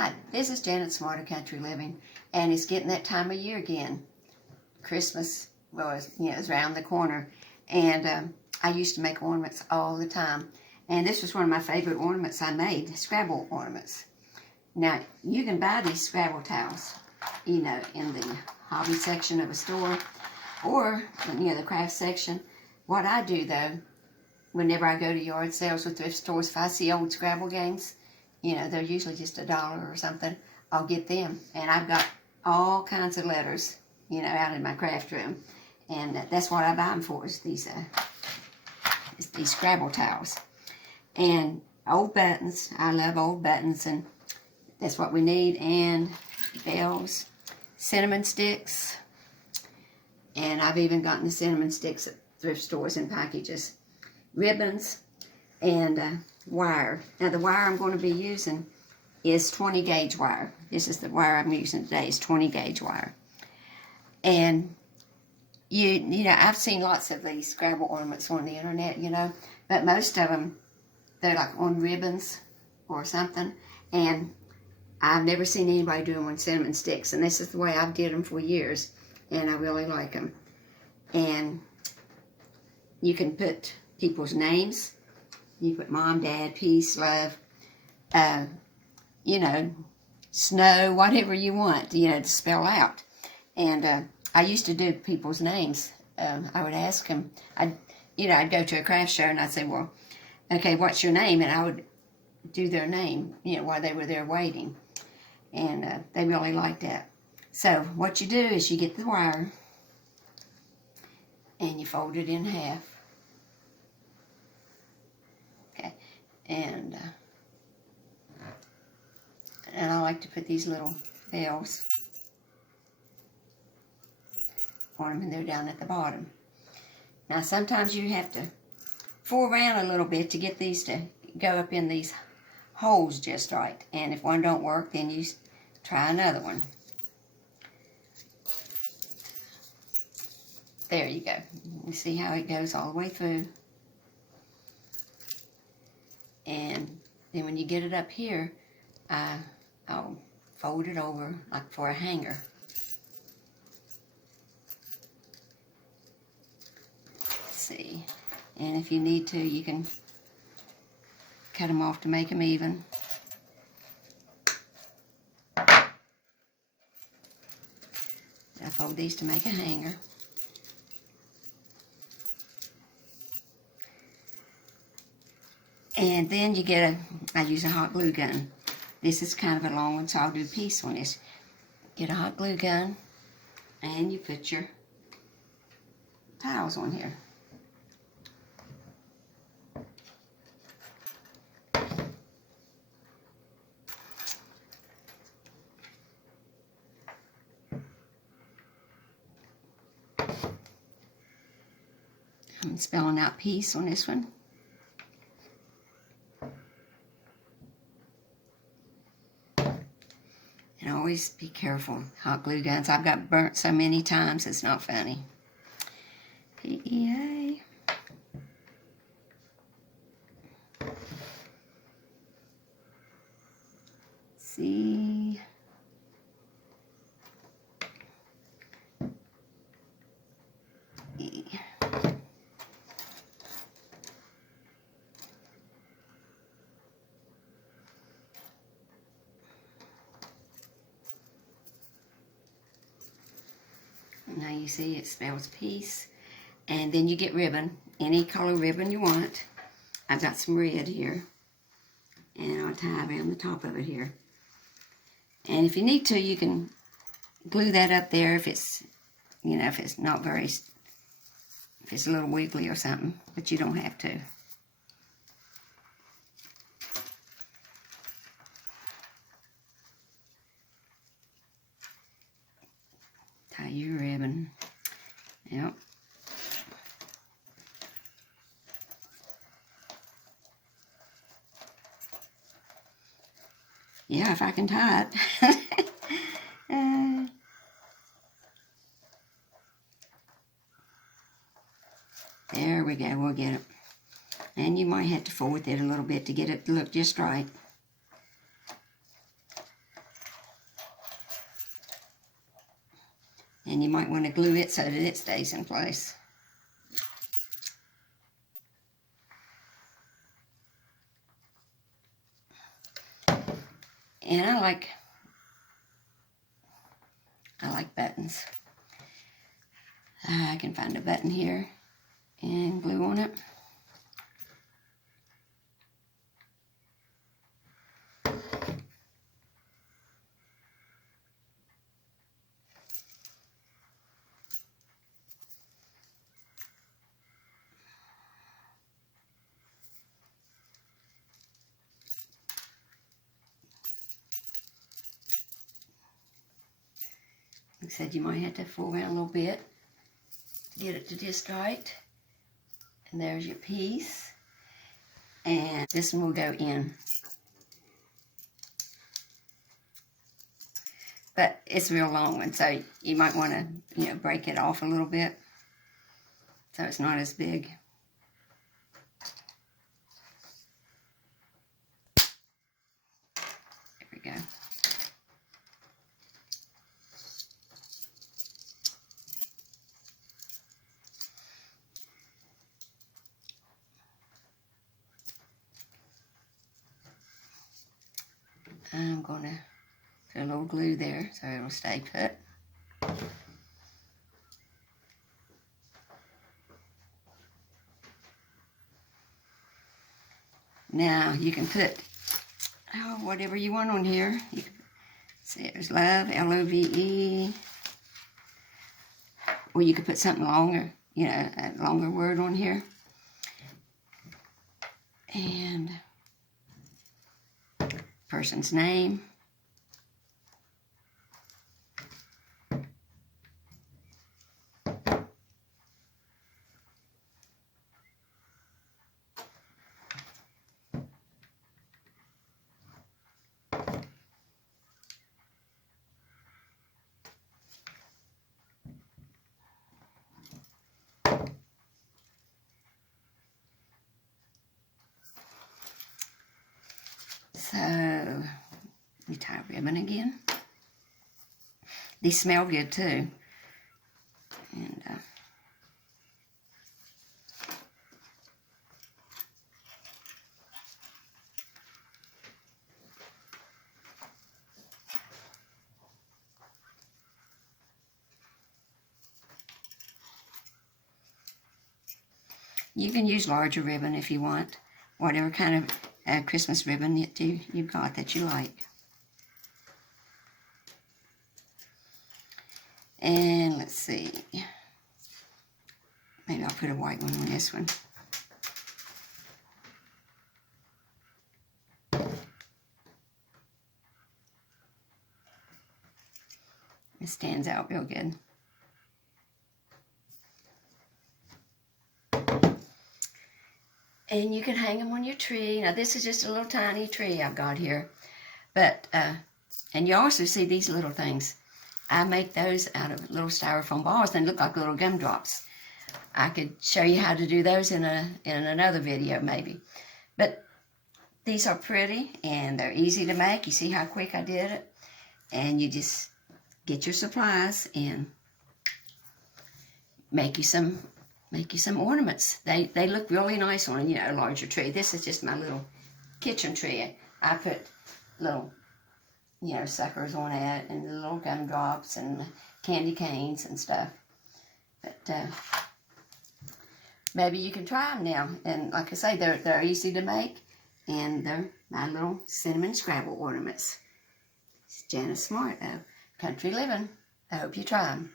Hi, this is Janet Smarter Country Living, and it's getting that time of year again. Christmas was, is around the corner, and I used to make ornaments all the time. And this was one of my favorite ornaments I made, Scrabble Ornaments. Now, you can buy these Scrabble Tiles, in the hobby section of a store, or, the craft section. What I do, though, whenever I go to yard sales or thrift stores, if I see old Scrabble games, they're usually just $1 or something, I'll get them. And I've got all kinds of letters, out in my craft room. And that's what I buy them for, is these Scrabble tiles. And old buttons, I love old buttons, and that's what we need. And bells, cinnamon sticks, and I've even gotten the cinnamon sticks at thrift stores in packages. Ribbons, and wire. Now the wire I'm going to be using is 20 gauge wire. This is the wire I'm using today, is 20 gauge wire. And I've seen lots of these Scrabble ornaments on the internet, but most of them, they're like on ribbons or something, and I've never seen anybody do them on cinnamon sticks, and this is the way I've did them for years, and I really like them. And you can put people's names. You put mom, dad, peace, love, snow, whatever you want, to spell out. And I used to do people's names. I would ask them, I'd go to a craft show and I'd say, well, okay, what's your name? And I would do their name, while they were there waiting. And they really liked that. So what you do is you get the wire and you fold it in half. Okay, and I like to put these little bells on them, and they're down at the bottom. Now sometimes you have to fool around a little bit to get these to go up in these holes just right. And if one don't work, then you try another one. There you go. You see how it goes all the way through. And then when you get it up here, I'll fold it over like for a hanger. Let's see. And if you need to, you can cut them off to make them even. I fold these to make a hanger. And then you get I use a hot glue gun. This is kind of a long one, so I'll do a piece on this. Get a hot glue gun, and you put your tiles on here. I'm spelling out peace on this one. And always be careful. Hot glue guns. I've got burnt so many times, it's not funny. P-E-A. C. E. Now you see it spells peace. And then you get ribbon, any color ribbon you want. I've got some red here. And I'll tie around the top of it here. And if you need to, you can glue that up there if it's, if it's not very, if it's a little wiggly or something. But you don't have to. Tie your ribbon. Yep. Yeah, if I can tie it. There we go, we'll get it. And you might have to fold with it a little bit to get it to look just right. And you might want to glue it so that it stays in place. And I like buttons. I can find a button here and glue on it. Like I said, you might have to fool around a little bit to get it to just right. And there's your piece. And this one will go in. But it's a real long one, so you might want to, break it off a little bit so it's not as big. There we go. I'm going to put a little glue there so it'll stay put. Now you can put whatever you want on here. You can see there's love, L-O-V-E. Or you could put something longer, a longer word on here. And person's name. So, we tie ribbon again. These smell good too. And you can use larger ribbon if you want, whatever kind of Christmas ribbon you've got that you like. And let's see, maybe I'll put a white one on this one. It stands out real good. And you can hang them on your tree. Now this is just a little tiny tree I've got here. But, and you also see these little things. I make those out of little styrofoam balls and look like little gumdrops. I could show you how to do those in another video maybe. But these are pretty and they're easy to make. You see how quick I did it? And you just get your supplies and make you some ornaments. They look really nice on a larger tree. This is just my little kitchen tree. I put little suckers on it and little gumdrops and candy canes and stuff. But maybe you can try them now. And like I say, they're easy to make, and they're my little cinnamon Scrabble ornaments. It's Janice Smart of Country Living. I hope you try them.